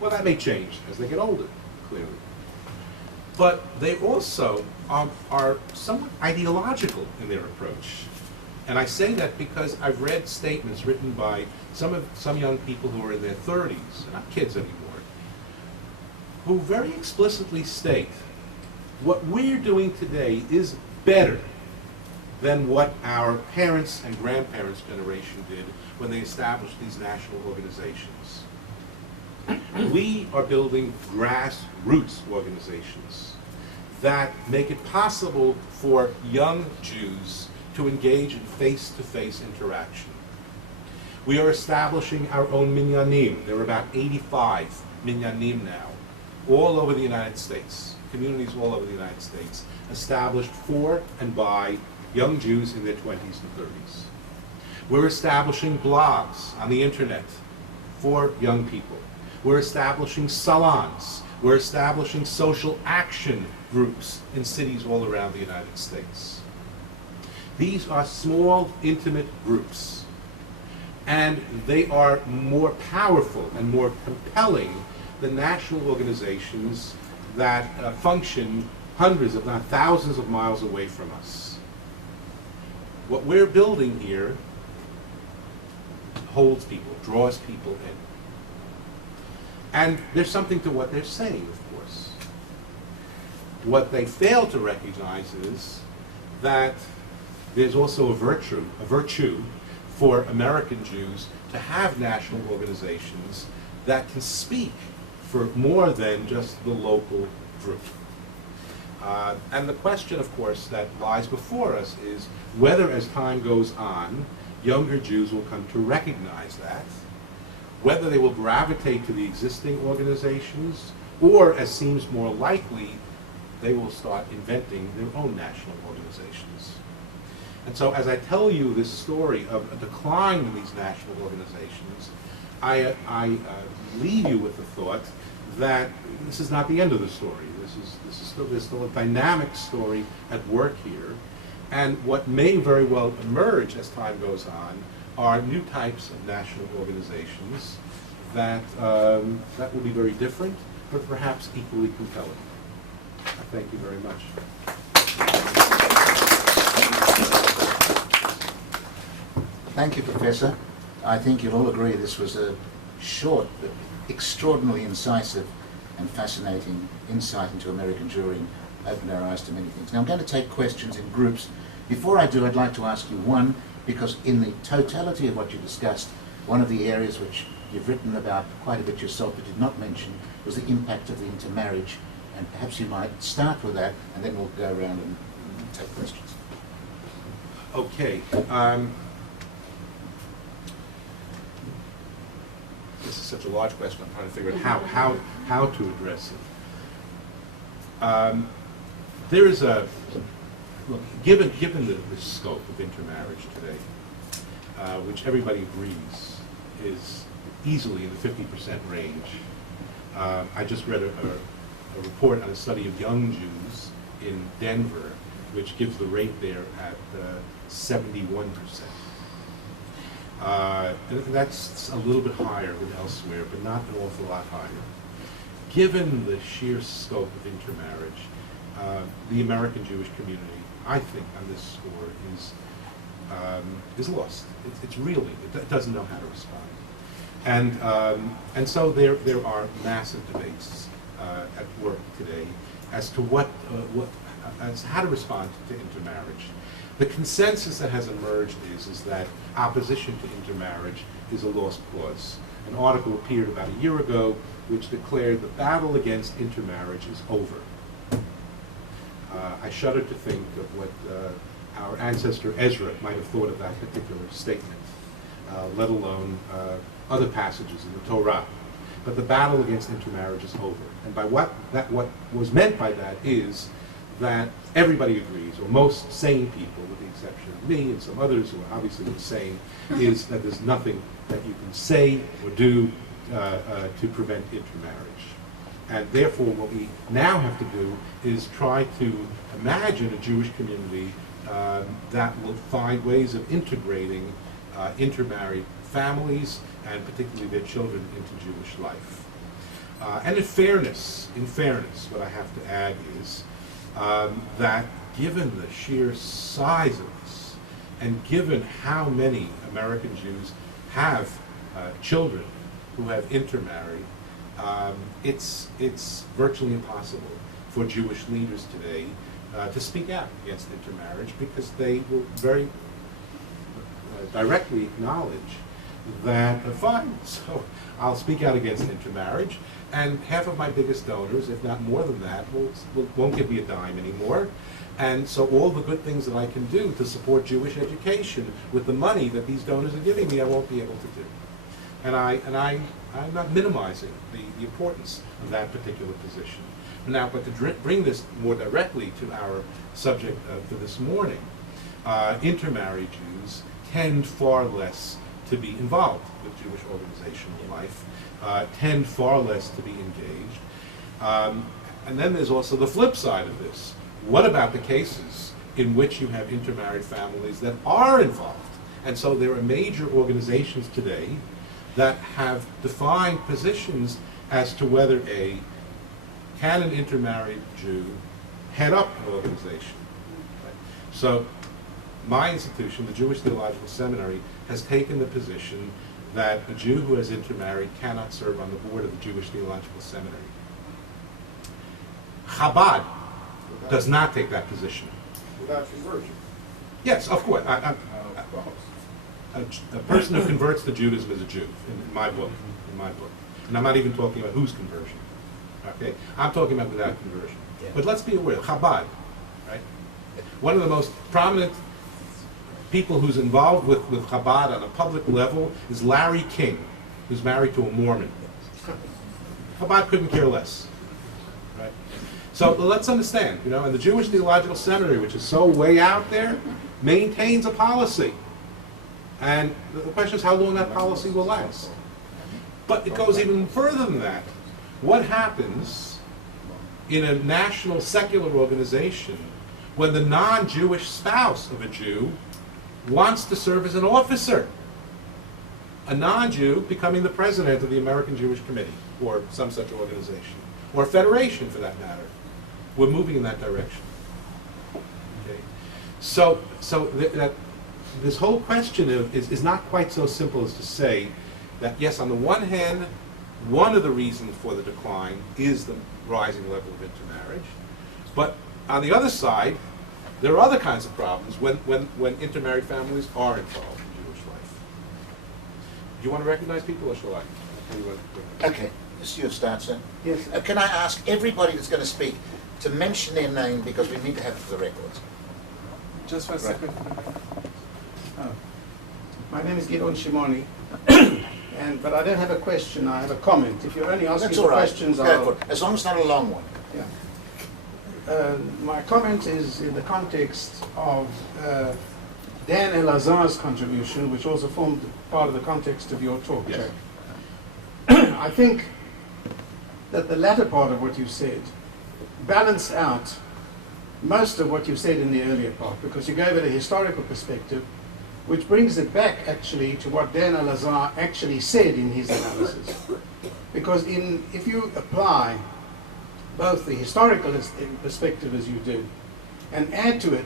Well, that may change as they get older, clearly. But they also are somewhat ideological in their approach. And I say that because I've read statements written by some young people who are in their 30s, not kids anymore, who very explicitly state what we're doing today is better than what our parents' and grandparents' generation did when they established these national organizations. We are building grassroots organizations that make it possible for young Jews to engage in face-to-face interaction. We are establishing our own minyanim. There are about 85 minyanim now, all over the United States, communities all over the United States, established for and by young Jews in their 20s and 30s. We're establishing blogs on the internet for young people. We're establishing salons. We're establishing social action groups in cities all around the United States. These are small, intimate groups, and they are more powerful and more compelling than national organizations that function hundreds, if not thousands of miles away from us. What we're building here holds people, draws people in. And there's something to what they're saying, of course. What they fail to recognize is that there's also a virtue for American Jews to have national organizations that can speak for more than just the local group. And the question, of course, that lies before us is whether, as time goes on, younger Jews will come to recognize that, whether they will gravitate to the existing organizations, or, as seems more likely, they will start inventing their own national organizations. And so as I tell you this story of a decline in these national organizations, I leave you with the thought that this is not the end of the story. There's still a dynamic story at work here. And what may very well emerge as time goes on are new types of national organizations that will be very different, but perhaps equally compelling. I thank you very much. Thank you, Professor. I think you'll all agree this was a short but extraordinarily incisive and fascinating insight into American Jewry and opened our eyes to many things. Now I'm going to take questions in groups. Before I do, I'd like to ask you one, because in the totality of what you discussed, one of the areas which you've written about quite a bit yourself but did not mention was the impact of the intermarriage, and perhaps you might start with that and then we'll go around and take questions. Okay. This is such a large question. I'm trying to figure out how to address it. There is a look, given the scope of intermarriage today, which everybody agrees is easily in the 50% range. I just read a report on a study of young Jews in Denver, which gives the rate there at 71%. And that's a little bit higher than elsewhere, but not an awful lot higher. Given the sheer scope of intermarriage, the American Jewish community, I think, on this score is lost. It's reeling. It doesn't know how to respond. And so there are massive debates at work today as to as how to respond to intermarriage. The consensus that has emerged is that opposition to intermarriage is a lost cause. An article appeared about a year ago which declared the battle against intermarriage is over. I shudder to think of what our ancestor Ezra might have thought of that particular statement, let alone other passages in the Torah. But the battle against intermarriage is over. And by what was meant by that is that everybody agrees, or most sane people, with the exception of me and some others who are obviously insane, is that there's nothing that you can say or do to prevent intermarriage. And therefore, what we now have to do is try to imagine a Jewish community that will find ways of integrating intermarried families and particularly their children into Jewish life. And in fairness, what I have to add is that given the sheer size of this, and given how many American Jews have children who have intermarried, it's virtually impossible for Jewish leaders today to speak out against intermarriage, because they will very directly acknowledge that, fine, so I'll speak out against intermarriage, and half of my biggest donors, if not more than that, won't give me a dime anymore. And so all the good things that I can do to support Jewish education with the money that these donors are giving me, I won't be able to do. And I'm not minimizing the importance of that particular position. Now, but to bring this more directly to our subject for this morning, intermarried Jews tend far less to be involved with Jewish organizational life, tend far less to be engaged. And then there's also the flip side of this. What about the cases in which you have intermarried families that are involved? And so there are major organizations today that have defined positions as to whether can an intermarried Jew head up an organization? Right? So my institution, the Jewish Theological Seminary, has taken the position that a Jew who has intermarried cannot serve on the board of the Jewish Theological Seminary. Chabad does not take that position. Without conversion. Yes, of course. A person who converts to Judaism is a Jew, in my book. And I'm not even talking about whose conversion. Okay, I'm talking about without conversion. Yeah. But let's be aware, Chabad, right? One of the most prominent people who's involved with Chabad on a public level is Larry King, who's married to a Mormon. Chabad couldn't care less, right? So let's understand, and the Jewish Theological Seminary, which is so way out there, maintains a policy. And the question is how long that policy will last. But it goes even further than that. What happens in a national secular organization when the non-Jewish spouse of a Jew wants to serve as an officer? A non-Jew becoming the president of the American Jewish Committee, or some such organization, or a federation for that matter. We're moving in that direction. Okay? So this whole question is not quite so simple as to say that, yes, on the one hand, one of the reasons for the decline is the rising level of intermarriage, but on the other side, there are other kinds of problems when intermarried families are involved in Jewish life. Do you want to recognize people, or shall I? Okay, this is your start, sir. Yes. Can I ask everybody that's going to speak to mention their name, because we need to have it for the records? Just for a Right. second. My name is Gideon Shimoni, but I don't have a question, I have a comment. If you're only asking That's for all right. questions, Go I'll... for it. As long as it's not a long one. Yeah. My comment is in the context of Dan Elazar's contribution, which also formed part of the context of your talk, Yes. Jack. I think that the latter part of what you said balanced out most of what you said in the earlier part, because you gave it a historical perspective, which brings it back actually to what Dan Elazar actually said in his analysis. Because if you apply both the historical perspective as you did, and add to it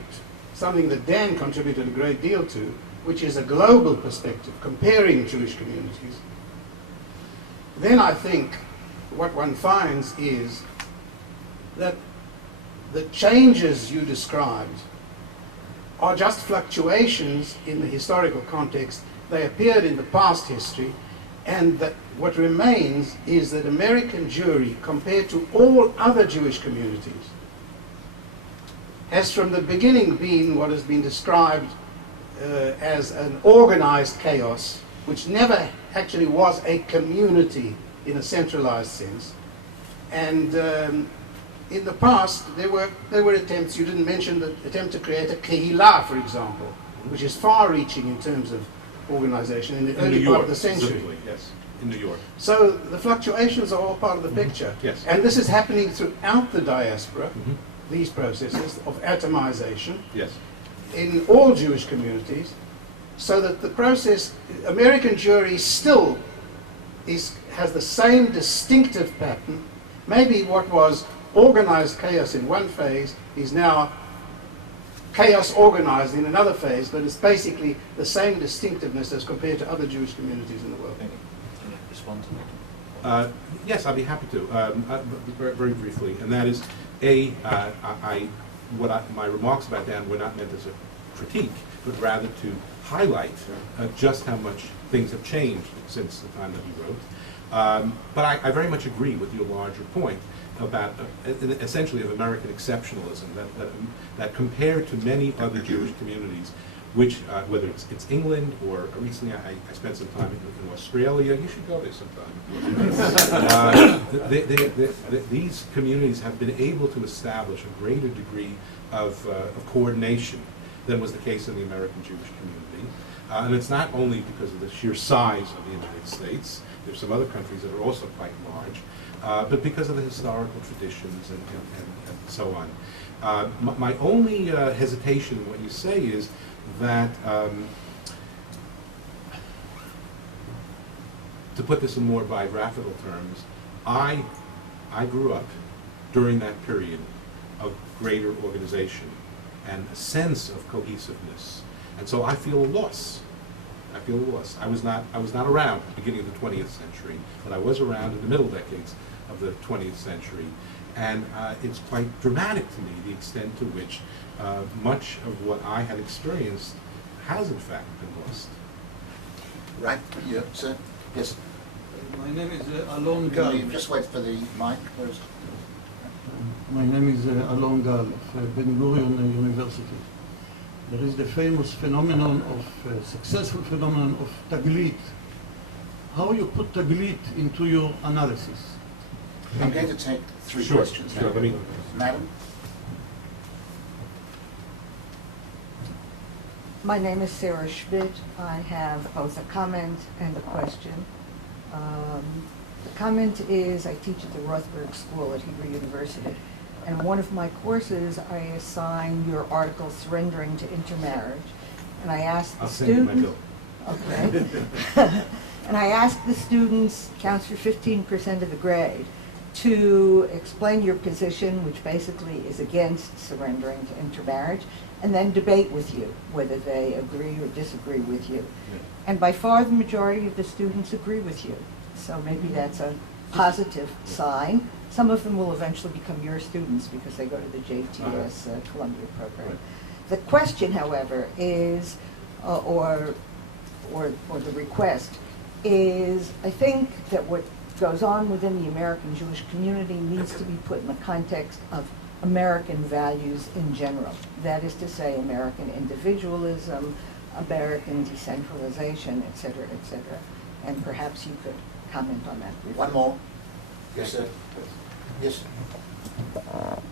something that Dan contributed a great deal to, which is a global perspective, comparing Jewish communities, then I think what one finds is that the changes you described are just fluctuations in the historical context. They appeared in the past history, and that what remains is that American Jewry, compared to all other Jewish communities, has from the beginning been what has been described as an organized chaos, which never actually was a community in a centralized sense. And in the past, there were attempts, you didn't mention the attempt to create a kehillah, for example, which is far-reaching in terms of organization in the early part of the century. Yes, in New York. So the fluctuations are all part of the picture. Yes. And this is happening throughout the diaspora, these processes of atomization Yes. in all Jewish communities, so that the process, American Jewry still has the same distinctive pattern. Maybe what was organized chaos in one phase is now chaos organized in another phase, but it's basically the same distinctiveness as compared to other Jewish communities in the world. Can you respond to that? Yes, I'd be happy to. Very briefly, and that is, my remarks about Dan were not meant as a critique, but rather to highlight just how much things have changed since the time that he wrote. But I very much agree with your larger point about essentially of American exceptionalism, that compared to many other Jewish communities, which, whether it's England or recently I spent some time in Australia. You should go there sometime. These communities have been able to establish a greater degree of coordination than was the case in the American Jewish community. And it's not only because of the sheer size of the United States. There's some other countries that are also quite large, but because of the historical traditions and so on. My only hesitation in what you say is that, to put this in more biographical terms, I grew up during that period of greater organization and a sense of cohesiveness, and so I feel a loss. I feel a loss. I was not around at the beginning of the 20th century, but I was around in the middle decades of the 20th century, and it's quite dramatic to me the extent to which much of what I had experienced has in fact been lost. Right, yeah, sir? Yes. My name is Alon Can Gal. we just wait for the mic? My name is Alon Gal of Ben Gurion University. There is the famous phenomenon of, successful phenomenon of taglit. How you put taglit into your analysis? I'm going to take three Sure, questions sure, now. let me- Madam? My name is Sarah Schmidt. I have both a comment and a question. The comment is, I teach at the Rothberg School at Hebrew University, and one of my courses I assign your article Surrendering to Intermarriage, and I asked the I'll send you my students. bill. Okay. And I asked the students, counts for 15% of the grade, to explain your position, which basically is against surrendering to intermarriage, and then debate with you whether they agree or disagree with you. Yeah. And by far the majority of the students agree with you. So maybe that's a positive sign. Some of them will eventually become your students because they go to the JTS Columbia program. Right. The question, however, is, or the request, is I think that what goes on within the American Jewish community needs to be put in the context of American values in general. That is to say, American individualism, American decentralization, et cetera, et cetera. And perhaps you could comment on that briefly. One more. Yes, sir. Yes.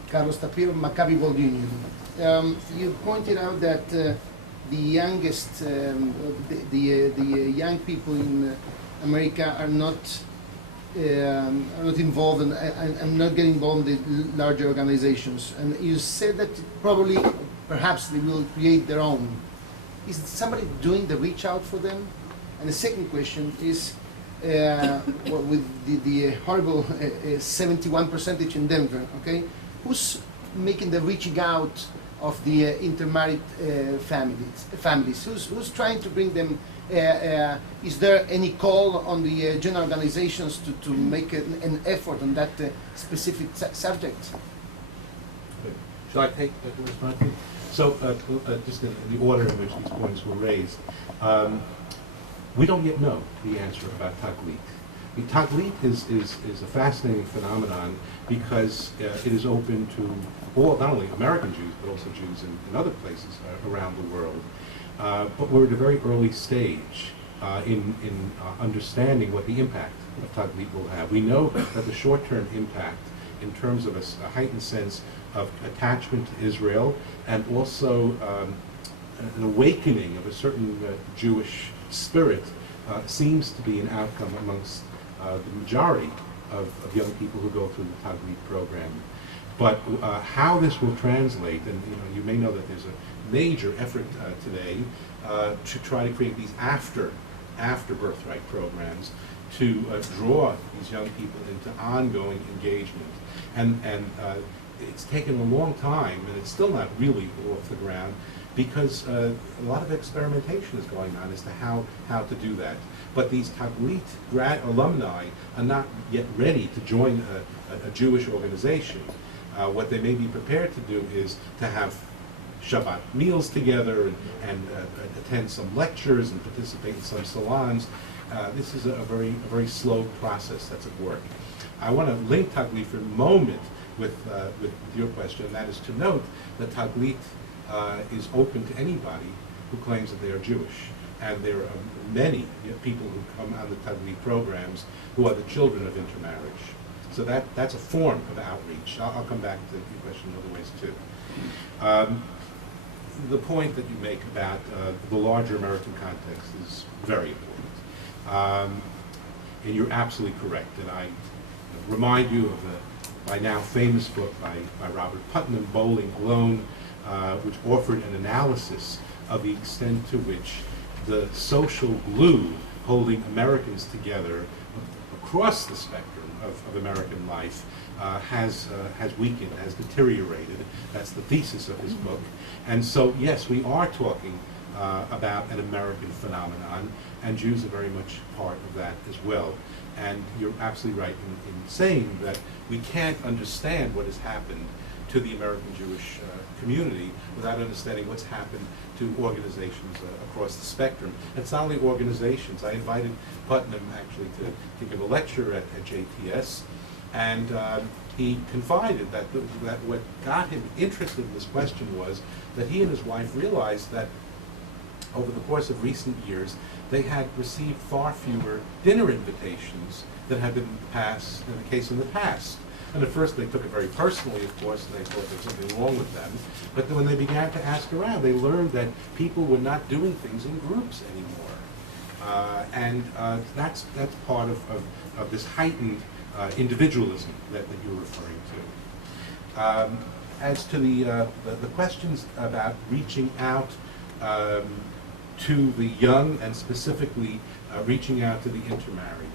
Carlos Tapir, Maccabi World Union. You pointed out that the youngest, the young people in America are not involved and not getting involved in the larger organizations. And you said that probably, perhaps they will create their own. Is somebody doing the reach out for them? And the second question is, with the horrible 71% in Denver, okay? Who's making the reaching out of the intermarried families? Who's trying to bring them? Is there any call on the general organizations to make an effort on that specific subject? Shall I take the response? So, just in the order in which these points were raised, we don't yet know the answer about taglit. Taglit is a fascinating phenomenon because it is open to all, not only American Jews, but also Jews in other places around the world. But we're at a very early stage in understanding what the impact of taglit will have. We know that the short-term impact in terms of a heightened sense of attachment to Israel and also an awakening of a certain Jewish spirit seems to be an outcome amongst the majority of young people who go through the Taglit program. But how this will translate, and you may know that there's a major effort today to try to create these after birthright programs to draw these young people into ongoing engagement. And it's taken a long time, and it's still not really off the ground, because a lot of experimentation is going on as to how to do that. But these Taglit alumni are not yet ready to join a Jewish organization. What they may be prepared to do is to have Shabbat meals together and attend some lectures and participate in some salons. This is a very slow process that's at work. I want to link Taglit for a moment with your question, and that is to note that Taglit is open to anybody who claims that they are Jewish. And there are many people who come on the Taglit programs who are the children of intermarriage. So that's a form of outreach. I'll come back to your question in other ways too. The point that you make about the larger American context is very important. And you're absolutely correct. And I remind you of the by now famous book by Robert Putnam, Bowling Alone, which offered an analysis of the extent to which the social glue holding Americans together across the spectrum of American life has weakened, has deteriorated. That's the thesis of his book. And so, yes, we are talking about an American phenomenon, and Jews are very much part of that as well. And you're absolutely right in saying that we can't understand what has happened to the American Jewish community without understanding what's happened to organizations across the spectrum. It's not only organizations. I invited Putnam actually to give a lecture at JTS, and he confided that what got him interested in this question was that he and his wife realized that over the course of recent years, they had received far fewer dinner invitations than had been the case in the past. And at first they took it very personally, of course, and they thought there was something wrong with them. But then when they began to ask around, they learned that people were not doing things in groups anymore. And that's part of this heightened individualism that you're referring to. As to the questions about reaching out to the young and specifically reaching out to the intermarried.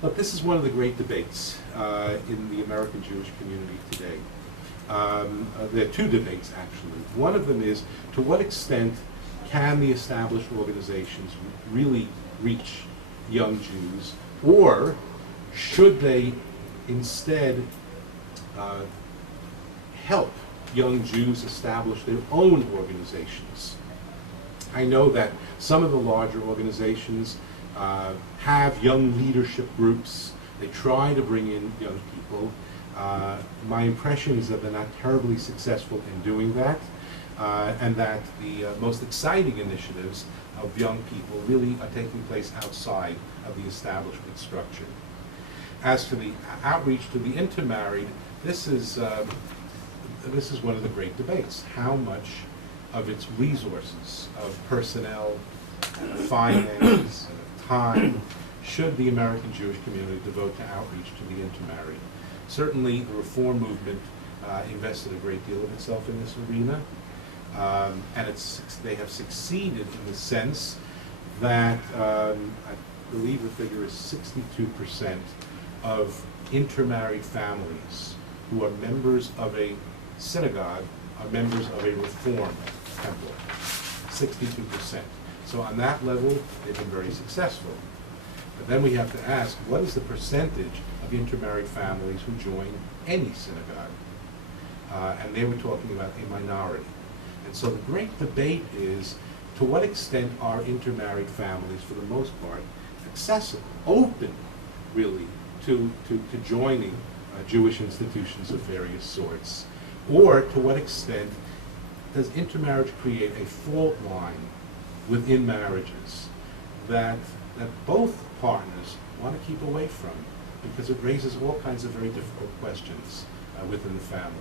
Look, this is one of the great debates in the American Jewish community today. There are two debates, actually. One of them is, to what extent can the established organizations really reach young Jews, or should they instead help young Jews establish their own organizations? I know that some of the larger organizations have young leadership groups. They try to bring in young people. My impression is that they're not terribly successful in doing that, and that the most exciting initiatives of young people really are taking place outside of the establishment structure. As to the outreach to the intermarried, this is one of the great debates. How much of its resources, of personnel, finance, time, should the American Jewish community devote to outreach to the intermarried? Certainly, the Reform movement invested a great deal of itself in this arena, and they have succeeded in the sense that I believe the figure is 62% of intermarried families who are members of a synagogue are members of a Reform temple. 62%. So on that level, they've been very successful. But then we have to ask, what is the percentage of intermarried families who join any synagogue? And they were talking about a minority. And so the great debate is, to what extent are intermarried families, for the most part, accessible, open, really, to joining Jewish institutions of various sorts? Or to what extent does intermarriage create a fault line within marriages that both partners want to keep away from, because it raises all kinds of very difficult questions within the family?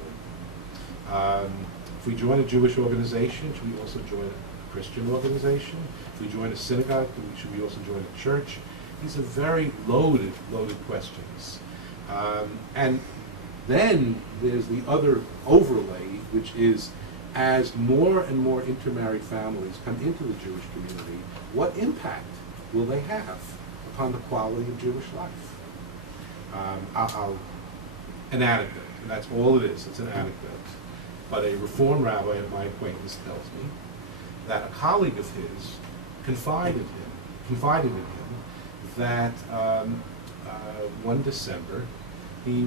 If we join a Jewish organization, should we also join a Christian organization? If we join a synagogue, should we also join a church? These are very loaded questions. And then there's the other overlay, which is, as more and more intermarried families come into the Jewish community, what impact will they have upon the quality of Jewish life. An anecdote, and that's all it is, it's an anecdote. But a Reform rabbi of my acquaintance tells me that a colleague of his confided in him that one December he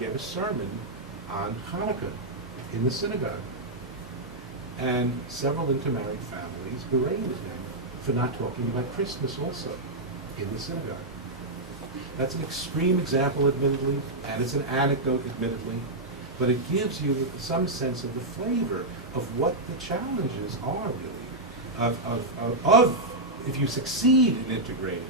gave a sermon on Hanukkah in the synagogue. And several intermarried families berated him for not talking about Christmas also in the synagogue. That's an extreme example, admittedly, and it's an anecdote, admittedly, but it gives you some sense of the flavor of what the challenges are, really, of if you succeed in integrating.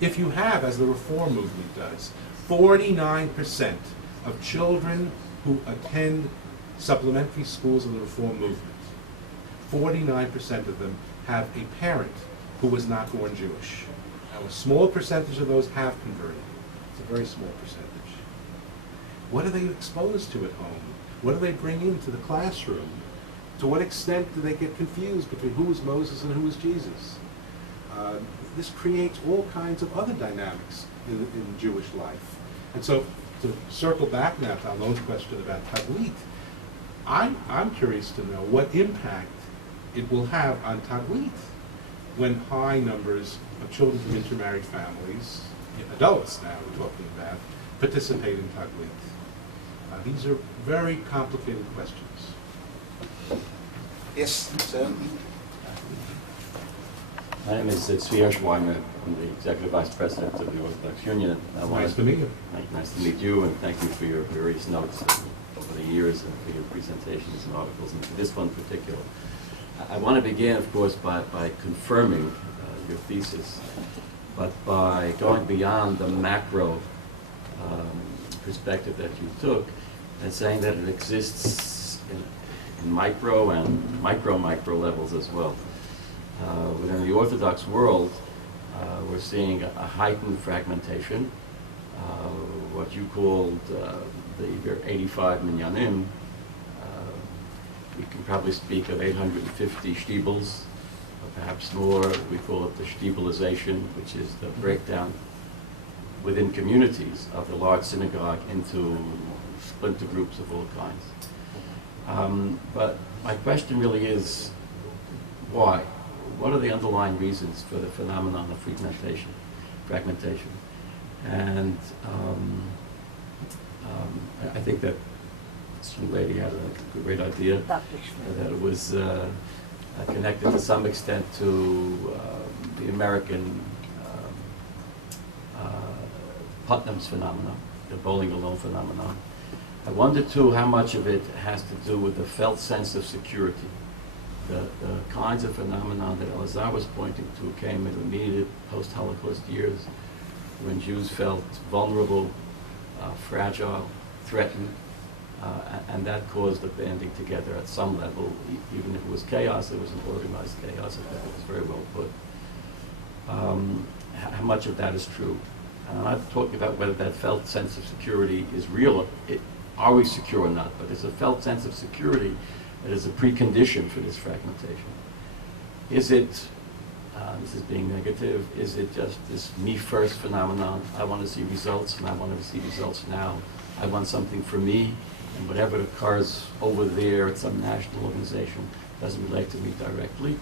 If you have, as the Reform movement does, 49% of children who attend supplementary schools in the Reform movement, 49% of them have a parent who was not born Jewish. Now, a small percentage of those have converted. It's a very small percentage. What are they exposed to at home? What do they bring into the classroom? To what extent do they get confused between who is Moses and who is Jesus? This creates all kinds of other dynamics in Jewish life. And so, to circle back now to Alon's question about Taglit, I'm curious to know what impact it will have on Taglit when high numbers of children from intermarried families, adults now we're talking about, participate in Taglit. These are very complicated questions. Yes, sir. My name is Tzvi Wertheimer. I'm the Executive Vice President of the Orthodox Union. Nice to meet you. Nice to meet you, and thank you for your various notes over the years and for your presentations and articles, and for this one in particular. I want to begin, of course, by confirming your thesis, but by going beyond the macro perspective that you took and saying that it exists in micro and micro levels as well. Within the Orthodox world, we're seeing a heightened fragmentation. What you called the 85 minyanim, we can probably speak of 850 shtibels, or perhaps more. We call it the shtibelization, which is the breakdown within communities of the large synagogue into splinter groups of all kinds. But my question really is, why? What are the underlying reasons for the phenomenon of fragmentation? And I think that this young lady had a great idea that it was connected to some extent to the American Putnam's phenomenon, the bowling alone phenomenon. I wonder too how much of it has to do with the felt sense of security. The kinds of phenomenon that Elazar was pointing to came in immediate post-Holocaust years when Jews felt vulnerable, fragile, threatened, and that caused a banding together at some level. Even if it was chaos, it was an organized chaos. It was very well put. How much of that is true? And I'm not talking about whether that felt sense of security is real. Are we secure or not? But there's a felt sense of security that is a precondition for this fragmentation. Is it, this is being negative, is it just this me-first phenomenon? I want to see results, and I want to see results now. I want something for me, and whatever occurs over there at some national organization doesn't relate to me directly.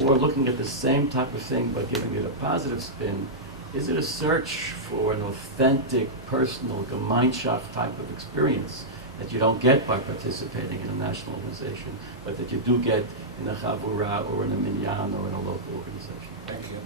Or looking at the same type of thing but giving it a positive spin, is it a search for an authentic, personal, Gemeinschaft type of experience that you don't get by participating in a national organization, but that you do get in a chavura or in a minyan or in a local organization? Thank you.